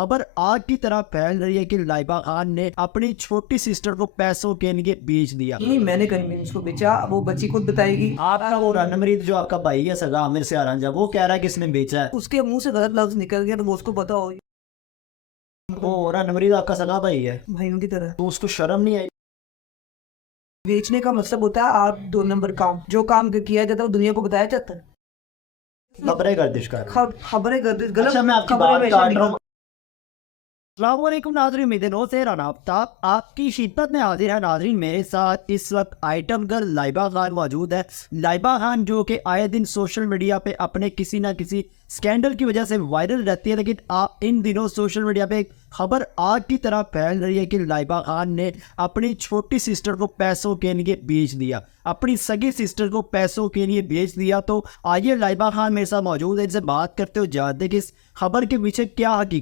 खबर आग की तरह फैल रही है कि लाइबा खान ने अपनी छोटी सिस्टर को पैसों के लिए बेच दिया। नहीं, मैंने कहीं नहीं उसको बेचा, वो बच्ची खुद बताएगी। आपका वो रणमरीत जो आपका भाई है सगा आमिर से आरांजा, वो कह रहा है किसने बेचा है। उसके मुंह से गलत लफ्ज निकल गया तो वो उसको पता हो, वो रणमरीत आपका सगा भाई है भाइयों की तरह। तो उसको शर्म नहीं आई। बेचने का मतलब होता है आप 2 नंबर काम, जो काम किया जाता है वो दुनिया को बताया जाता है। खबरें गर्दिश कर रहे हैं। खबरें गर्दिश गलत। अच्छा मैं आपकी खबरें बात हमेशा काट रहा निकल- हूँ। अस्सलामुअलैकुम नाज़रीन, उम्मीद है से रानाफ्ताब आपकी खिदमत में हाजिर है। नाज़रीन मेरे साथ इस वक्त आइटम गर्ल लाइबा खान मौजूद है। लाइबा खान जो कि आए दिन सोशल मीडिया पे अपने किसी ना किसी स्कैंडल की वजह से वायरल रहती है, लेकिन आप इन दिनों सोशल मीडिया पे एक खबर आग की तरह फैल रही है कि लाइबा खान ने अपनी छोटी सिस्टर को पैसों के लिए बेच दिया, अपनी सगी सिस्टर को पैसों के लिए बेच दिया। तो आइए लाइबा खान मेरे साथ मौजूद है, इनसे बात करते हो जानते कि इस खबर के पीछे क्या हकीकत